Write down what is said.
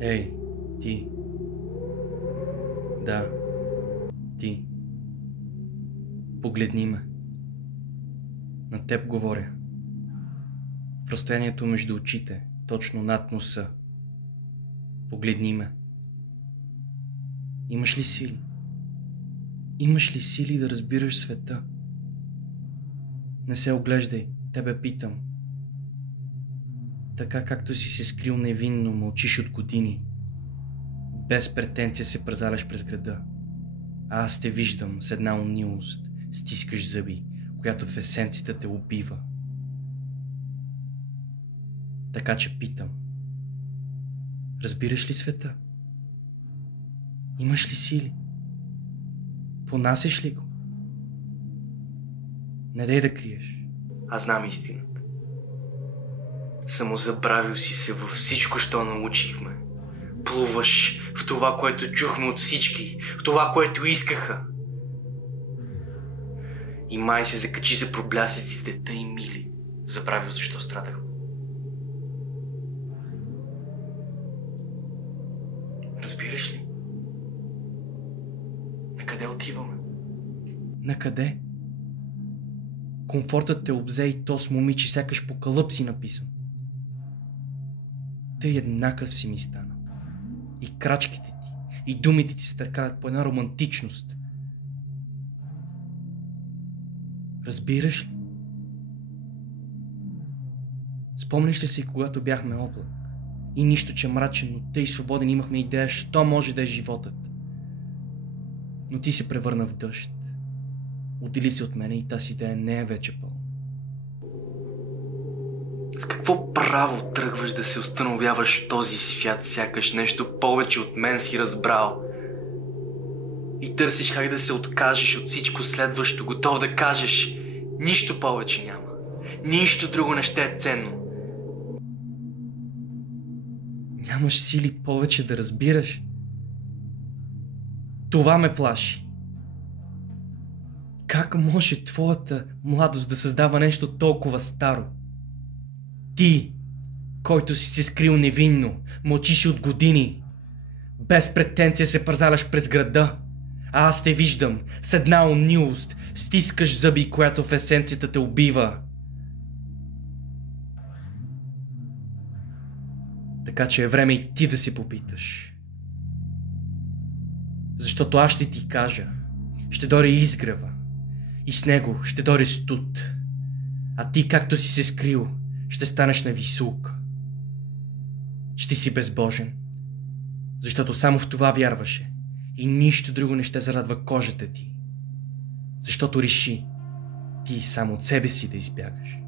Ей, ти. Да, ти. Погледни ме. На теб говоря. В разстоянието между очите, точно над носа. Погледни ме. Имаш ли сили? Имаш ли сили да разбираш света? Не се оглеждай, тебе питам. Така както си се скрил невинно, мълчиш от години. Без претенция се празаляш през града. А аз те виждам с една унилост, стискаш зъби, която в есенцията те убива. Така че питам. Разбираш ли света? Имаш ли сили? Понасеш ли го? Не дай да криеш. Аз знам истината. Самозабравил си се във всичко, що научихме. Плуваш в това, което чухме от всички, в това, което искаха. И май се закачи за проблясъците тъй мили. Забравил защо страдах. Разбираш ли? Накъде отиваме? Накъде? Комфортът те обзе и то с момиче, сякаш по калъп си написан. Тъй еднакъв си ми стана. И крачките ти, и думите ти се търкалят по една романтичност. Разбираш ли? Спомняш ли си, когато бяхме облак? И нищо, че мрачен, но тъй свободен, имахме идея, що може да е животът. Но ти се превърна в дъжд. Отдели се от мене и тази идея не е вече пълна. С какво право тръгваш да се установяваш в този свят, сякаш нещо повече от мен си разбрал? И търсиш как да се откажеш от всичко следващо, готов да кажеш: нищо повече няма. Нищо друго не ще е ценно. Нямаш сили повече да разбираш. Това ме плаши. Как може твоята младост да създава нещо толкова старо? Ти, който си се скрил невинно, мълчиш от години, без претенция се пързаляш през града, а аз те виждам с една унилост, стискаш зъби, която в есенцията те убива. Така че е време и ти да си попиташ. Защото аз ще ти кажа, ще дойде изгрева и с него ще дойде студ, а ти, както си се скрил, ще станеш на висулка. Ще си безбожен, защото само в това вярваше и нищо друго не ще зарадва кожата ти, защото реши ти само от себе си да избягаш.